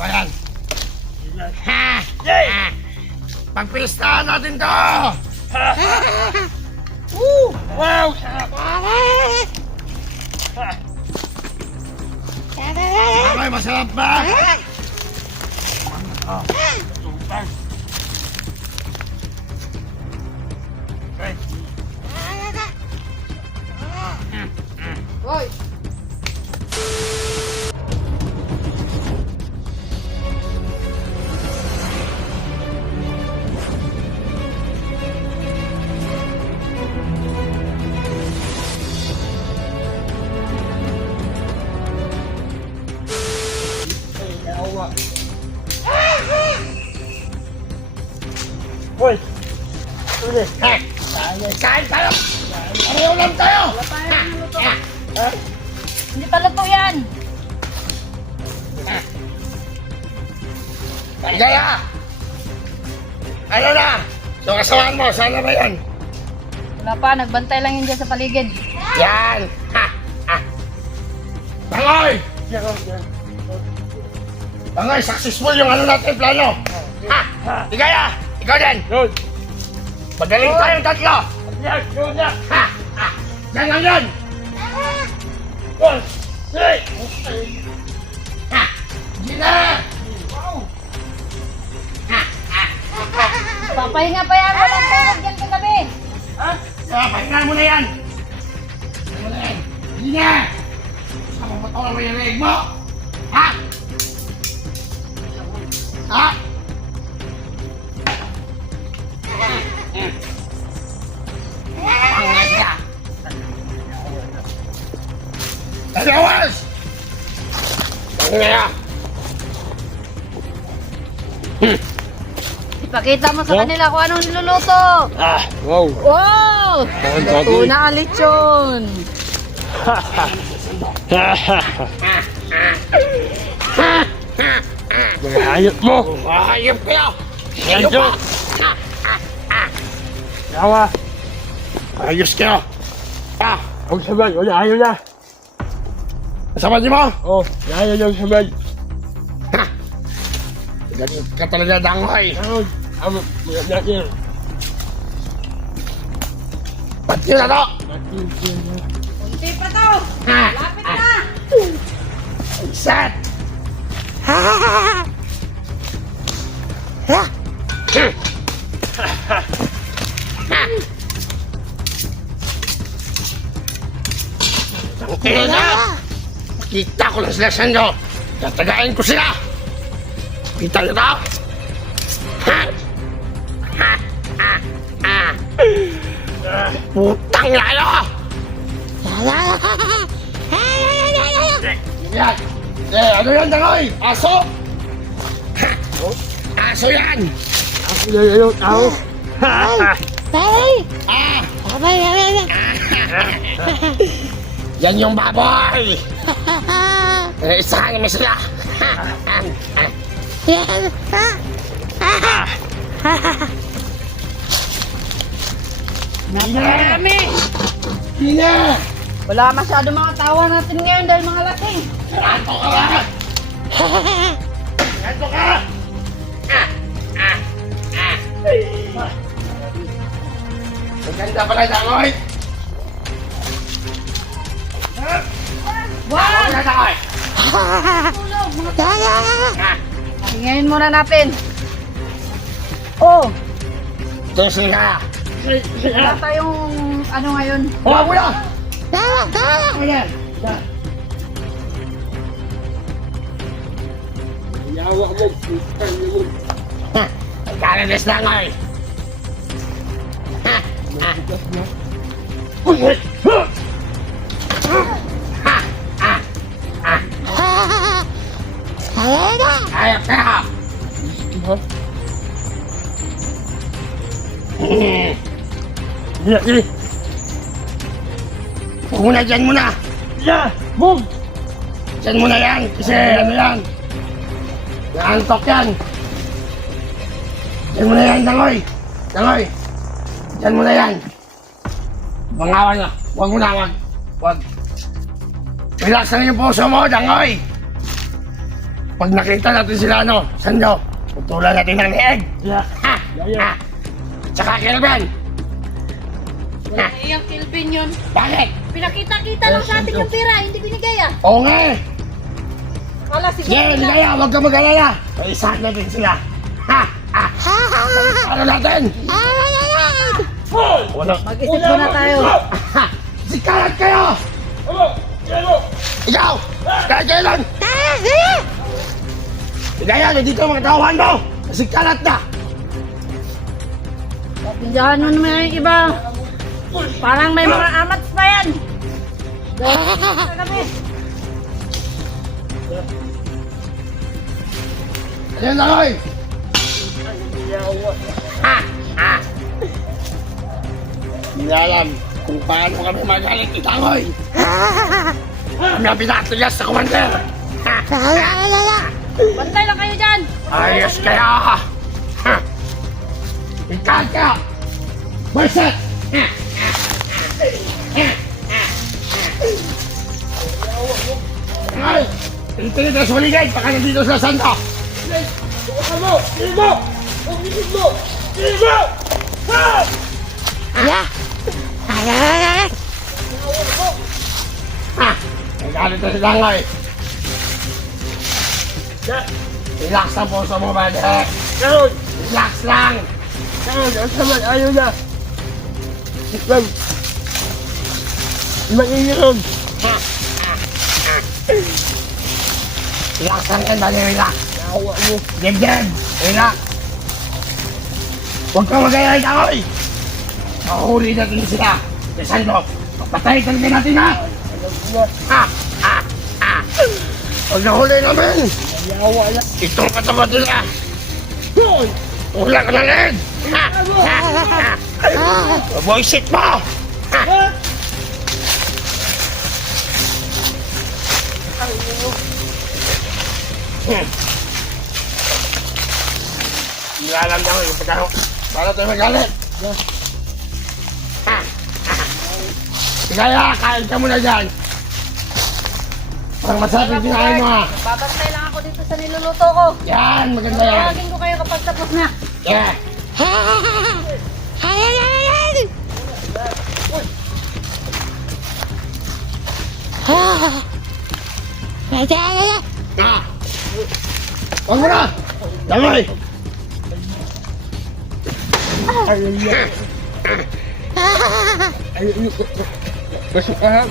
Ano yan? Ha! Ha! Pagpistahan natin to! Woo! Wow! Okay, masarap ba? Tupang. Okay. Hoy! Hoy! Ulit! Ha! Kain tayo! Pareho lang tayo! Wala pa yan, luto. Ha? Hindi pa luto yan. Kaya! Ano na? So kasamahan mo, saan na ba yan? Wala pa, nagbantay lang yun dyan sa paligid. Yan! Ha! Ha! Tangoy! Tangoy, successful yung ano natin plano! Ha! Ligaya! Ikaw din! Magaling tayong tatlo! Ha! Ha! Yan lang yan! Ha! Gina! Papahinga pa yan, walang tulog dyan kagabi. Ha? Pahinga mo na yan! Pahinga mo na yan! Gina! Ako mo mo yung leg mo! Ha? Ha? Pangas ka! Tagawas! Pangas! Ipakita mo sa kanila kung anong niluluto. Wow! Wow! Luto na ang lechon. Hayop mo! Hayop kayo! Hayop ka! Yawa! Ayos kayo! Huwag sabay! Wala ayaw na! Sabay niyo mo? Oo, ayaw yung sabay. Ganun ka talaga, Dangoy! Pati na to! Kunti pa to. Lapit na. Set! Okay na! Kita ko lang sila sa inyo! Tatagain ko sila! Kita nyo to? Ha? Ha? Ha? Ha? Putang layo! Yan! Ano yan, Dangoy? Aso? Ha? Aso yan! Aso yan, tao! Tay! Ah! Abay, abay, abay. Yan yung baboy! Isahan mo sila! Napakarami. Hina! Wala masyado mga tawa natin ngayon dahil mga lasing. Santo ka ba? Santo ka! Maganda pala, Dangoy! Wow! Maganda, Dangoy! Tulog, mga tawa. Hingayin muna natin. Oh, Tusin ka! wala tayong ano ngayon. Huwag mo na! Tawa, tawa. Ayan! Yawa mo, putang mo. Kalinis, Dangoy! Matigas na. Ayos ka! Ha? Muna dyan muna! Move! Dyan muna yan! Kasi ano yan? Naantok yan! Dyan muna yan, Dangoy! Dangoy! Dyan muna yan! Bangawan na! Huwag mo na, huwag! Huwag! Relax lang yung puso mo, Dangoy! Pag nakita natin sila, ano, Sanyo, tutulan natin ng leeg. Yeah. Ha? Ha? Tsaka Kelvin. Ha? Eh, yung Kilvin yun. Bakit? Pinakita-kita lang sa atin yung pera, hindi binigay ah. Oo nga eh. Wala siguro. Sige, hindi kaya, huwag ka mag-alala. Paisahan natin sila. Ha? Ha? Ano natin? Wala. Mag-isip muna tayo. Ha? Sikalat kayo! Ano? Ano? Ikaw! Kailan? Kaya dito ang mga tawahan mo! Kasi kalat na! Pinjahan mo naman yung iba. Parang may mga amats pa yan. Sa gabi. Ayan na, Roy! Ha! Ha! Hindi na alam kung paano kami magalit itangoy. Kami ang pinatulas sa commander. Ha! Bantay lang kayo dyan. Ayos kaya! Ha! Ikat ka! Barset! Ha! Ay! Tingin na sa maligay! Baka nandito sa sanda! Subukan mo! Tingin mo! Tingin mo! Tingin mo! Ha! Ha! Nagalit na si Langoy! Relax ang puso mo, Bade! Karon! Relax lang! Karon! Ang saman! Ayaw na! Islam! Mag-iiron! Relax lang yan, Bade! Relax! Awa mo! Dibdib! Relax! Huwag kang mag-ayay, Langoy! Mahuhuli natin sila! Yasan mo! Patay talaga natin, ha! Ha! Ha! Ha! Pag nahuli namin! Awa na! Itong katapat nila! Hoy! Wala ka na rin! Ha! Ha! Ha! Buisit mo! Ha! Hindi alam na yung pagkano. Para tayo magalit. Ha! Ha! Kaya, kain ka muna dyan. Parang masarap yung kinain mo, ha? Babantay lang ako dito sa niluluto ko. Yan, maganda yan. Tawagin ko kayo kapag tapos na. Yeah. Ah! Huwag mo na! Damay! Ayaw na! Ayaw na! Masuk ka ha?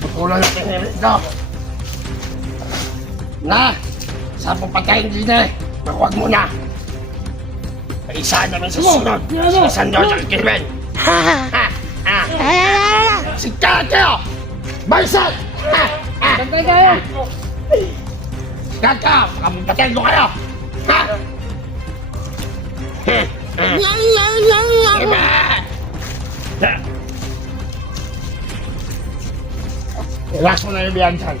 Pagkulang natin ito. Na! Sa papatayin din eh. Makuwag mo na. Paisa naman sa sunod. Sa San George at Kilben. Ha! Ha! Ha! Sikat kayo! Baisan! Ha! Ha! Bantay kayo. Sikat ka! Patayin ko kayo! Ha! Iba! Relax mo na yung biyan dyan.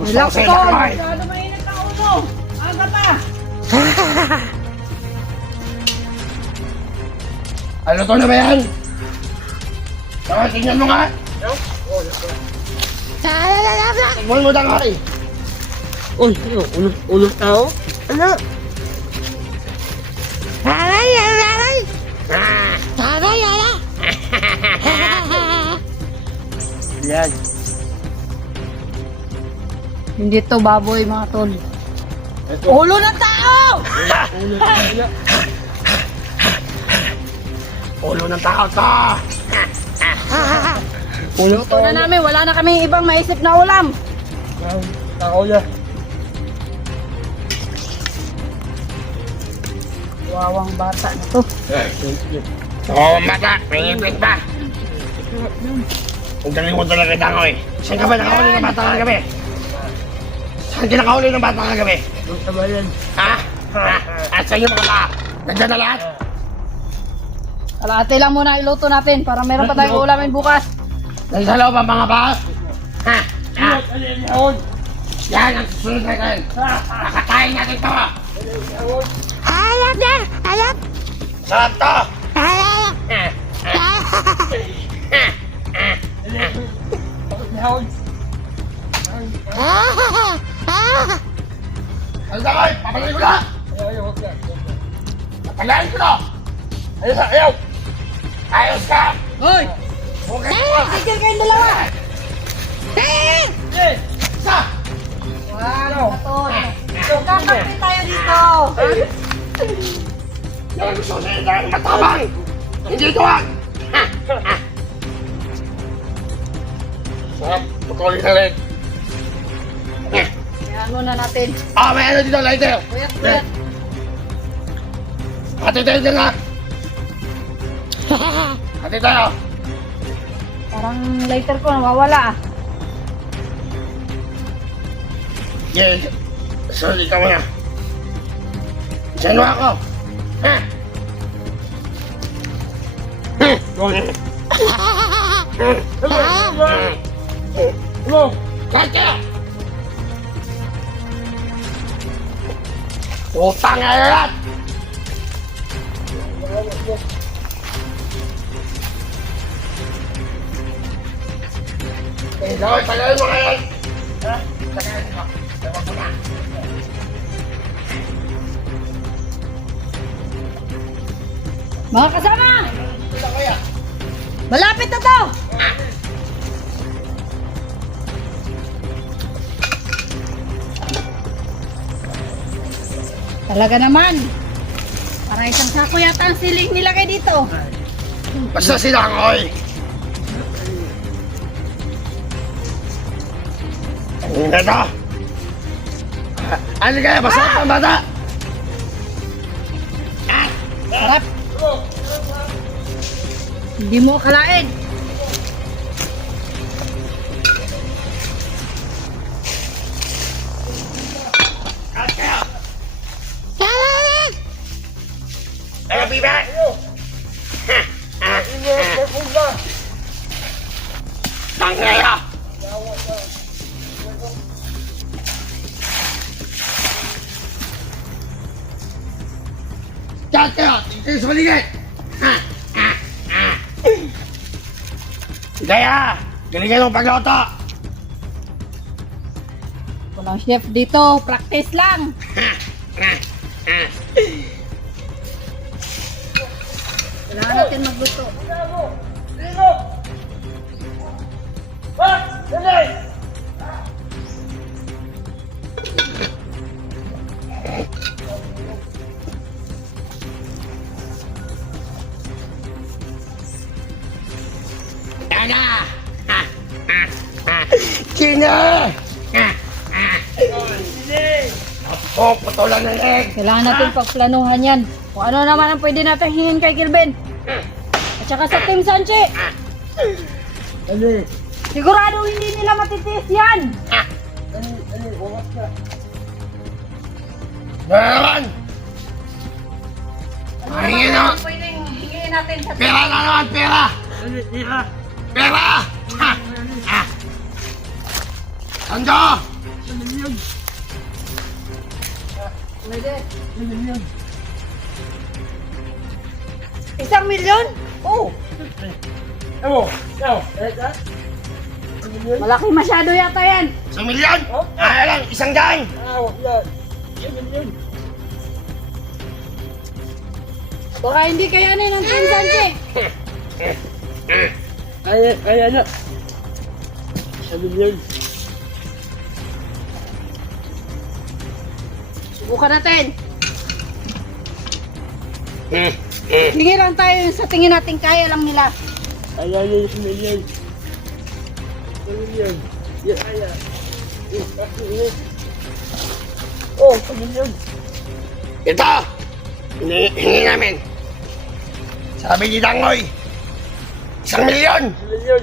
Relax ko. Masyado mainit ang ulo. Aga pa. Ano to na ba yan? Tingnan mo nga. Tingnan mo lang ay. Uy! Ulong tao? Ano? Yan! Hindi to baboy mga tol. Ulo ng tao! Ulong tao! Ulo ng tao to. Ulong Luto na namin, wala na kami ibang maisip na ulam. Tao na! Wawang bata na to. Oo, mata. May ngipin pa. Huwag kalimutan lang kita ko eh. Saan ka ba nakahuli ng bata kagabi? Saan ka nakahuli ng bata kagabi? Ang kabayan! Ha? Ha? At sa iyo mga ka? Nandiyan na lahat? Kalahati lang muna iluto natin para meron pa tayong ulamin bukas. Nandiyan sa loob ang mga ba? Ha? Ha? Alilihaon! Yan ang susunod natin. Kakatayin natin to. Sarap to. Ayaw! Ayos ka! Hoy! Okay Eh, ka! tigil kayong dalawa! Eh! Eh! Isa! Kakapi tayo dito! Yan gusto ko sa'yo dahil matabang! Hindi tuwag! Ha! Ha! Sarap, patuloy na rin. Kaya muna natin. May ano dito, lighter! Kuyat, kuyat. Hati tayo dyan ha! Hati tayo! Parang lighter ko nawawala ah. Yes, sorry ka muna. Diyan mo ako! Ha! Ano? Kaya! Utang na lahat! Daway, tagayin mo ngayon! Ha? Tagayin mo. Daway mo na. Mga kasama! Ito kaya? Malapit na to! Talaga naman. Para isang sako yata ang siling nilagay dito. Basta silangoy! Ang ganda! Ano kaya? Masarap ang bata! Sarap. Hindi mo akalain. Ano, Biba? Tangaya! Kaya! Tingin sa paligid! Gaya! Galingan mo pagloto! Walang chef dito. Practice lang. Kailangan natin magluto. Dito! Ha? Dali! Yana! Kina! Ako, putulan ng leg! Kailangan natin pagplanuhan yan. Kung ano naman ang pwede natin hingin kay Kilben. At saka sa Team Sanche. Dali! Sigurado hindi nila matitiis yan. Dali! Wakas ka! Meron! Hingin na! Pwedeng hingin natin sa Pera na naman, pera! Dali! Tira! Pera! Ha! Ha! Sando! Pwede. 1,000,000! 1,000,000? Oo. Ano? Ikaw? Eka? Malaki masyado yata yan. 1,000,000! Lang, 100! Wag yan! 1,000,000! Baka hindi kayanin ng Team Sanche. Kaya na! 1,000,000! Subukan natin. Hingi lang tayo sa tingin natin kaya lang nila. Kaya na 1,000,000! 1,000,000! Yan, kaya! Oh, 1,000,000! Ito! Hingi namin! Sabi ni Dangoy! 1,000,000! 1,000,000!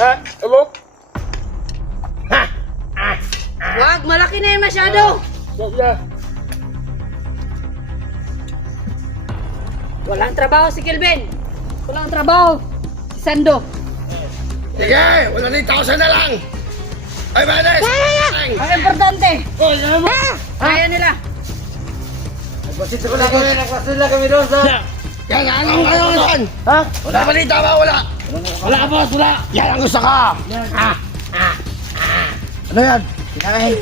Ha? Ano? Ha! Ha! Wag, malaki na yan masyado. Wag na! Walang trabaho si Kilben. Walang trabaho si Sando. Sige! 1,000 na lang! Ay, Banes! Ang importante, Oh, yan mo! kaya nila. Nagpasito ko na kami, nagpasito na kami doon sa... Yan, anong doon? Ha? Wala balita ba? Wala! Wala boss, wala! Yan ang gusto ko! Ha! Ha! Ano yan? Kinain!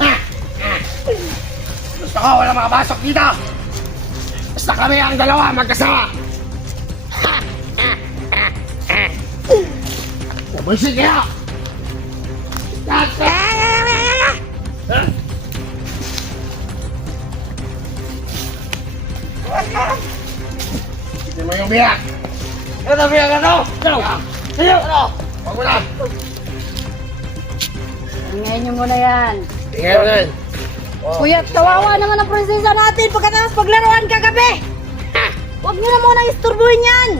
Ha! Ha! Gusto ko, wala makapasok dito! Basta kami ang dalawa, magkasama! Nabulsik kayo! Hindi mo yung biyak! Ano biyak ano? Ano? Huwag mo na! Hingayin niyo muna yan. Tingnan mo din! Kuya, kawawa naman ang prinsesa natin pagkatapos paglaruan kagabi. Huwag niyo na muna isturbuhin yan.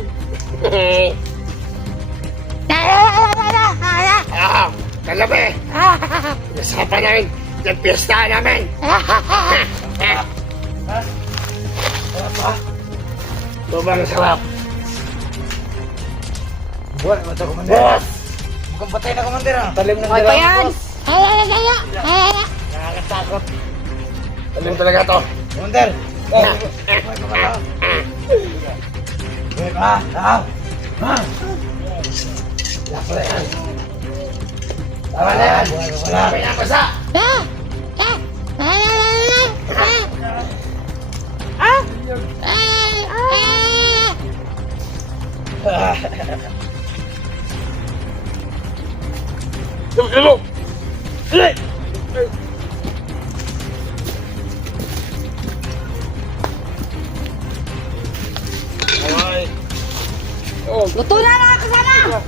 Kagabi! Nasapan namin ng piyesta namin! Sobrang sarap! Buwan, mata komander. Boss! Mukhang patay na komander ah. Talim ng Hoy pa yan. Nakakatakot! Talim talaga to! Komander. Oh, buwan ka. Ah. Lakas na yan! Tama na yan! Marami na basa! Hello. Hey. Luto na mga kasama.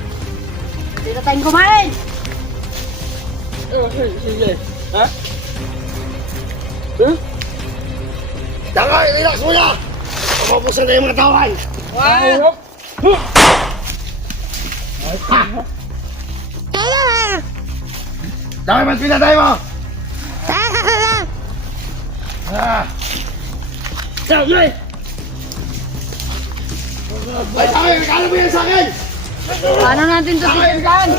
Hindi na tayong kumain. Ha? Tanga! Relax muna! Papapusan na yung mga tawan! Wow. Dami ba't pinatay mo? Ay, dami! Regalo mo yan sa akin! Paano natin ito titignan?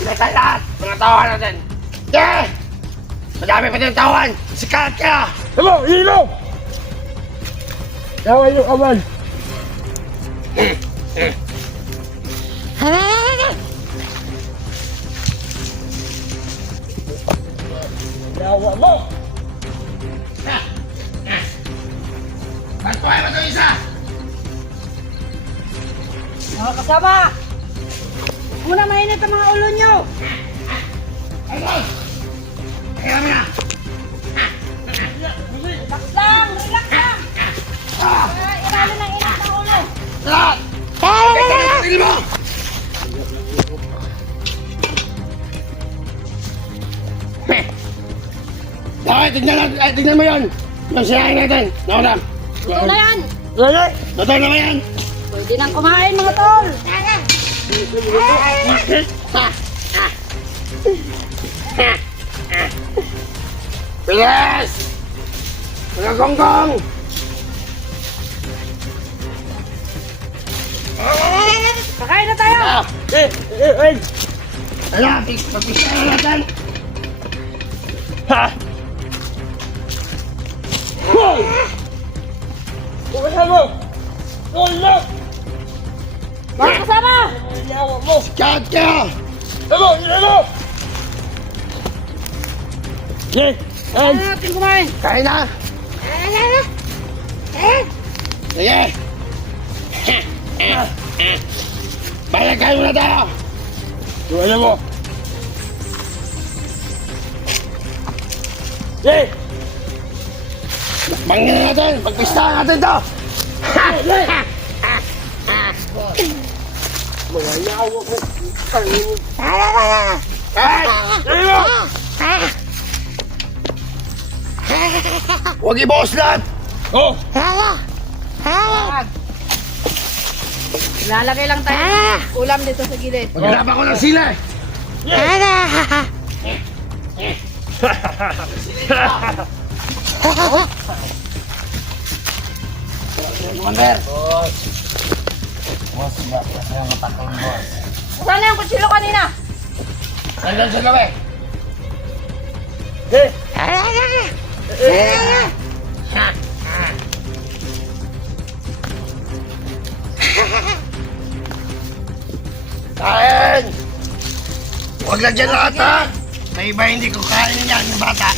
Pinatay lahat! Mga tawan natin! Yeah! Madami pa din tawan! Sikat ka! Hello, ilaw. Yawa yung kaman. Yawa mo. Ba't po ay ito isa? Mga kasama. Muna mainit ang mga ulo nyo. Ano? Kaya mo na! Relax lang. Relax lang. Ilalo ng init ng ulo. Lahat! Tingin mo! Okay, tignan mo yun! Yung sinahin natin! Nakulam! Luto na yan. Luto na ba yan? Pwede nang kumain mga tol. Bilis! Mga gonggong! Kakain na tayo. Ala, pagpisa na natin! Ha? Hoy! Bukasan mo! Wala! Mga kasama. Yawa mo! Sikat ka! Hello, hello! Okay, Paano natin kumain? Kain na! Sige! Balagay mo na tayo! Wala mo! Okay! Bangin na natin! Pagpistahan natin to! Mga yawa mo! Hello! Huwag ibuhos lahat! Oh! Lalagay lang tayo ulam dito sa gilid. Maghirapan ko ng sila! Commander! Boss, ba? Kasi ang matakal mo, boss. Saan na yung kutsilo kanina? Nandun sa gabi! Okay! Kain! Huwag lang dyan lahat ha! May iba hindi ko kain yan, yung bata.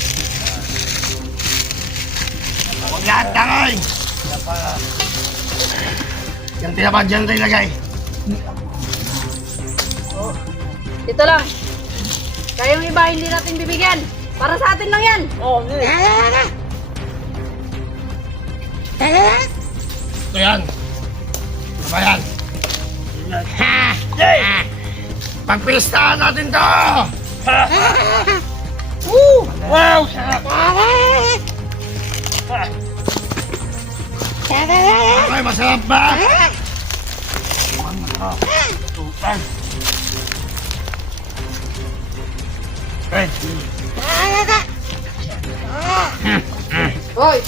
Lahat na ngayon! Yung tinapad dyan ito ilagay. Dito lang. Kayong iba, hindi natin bibigyan. Para sa atin lang yan. Oo, hindi. Ito yan. Ano ba yan? Pagpistahan natin to! Woo! Wow! Sarap! Okay, masarap ba? Hey. Hoy,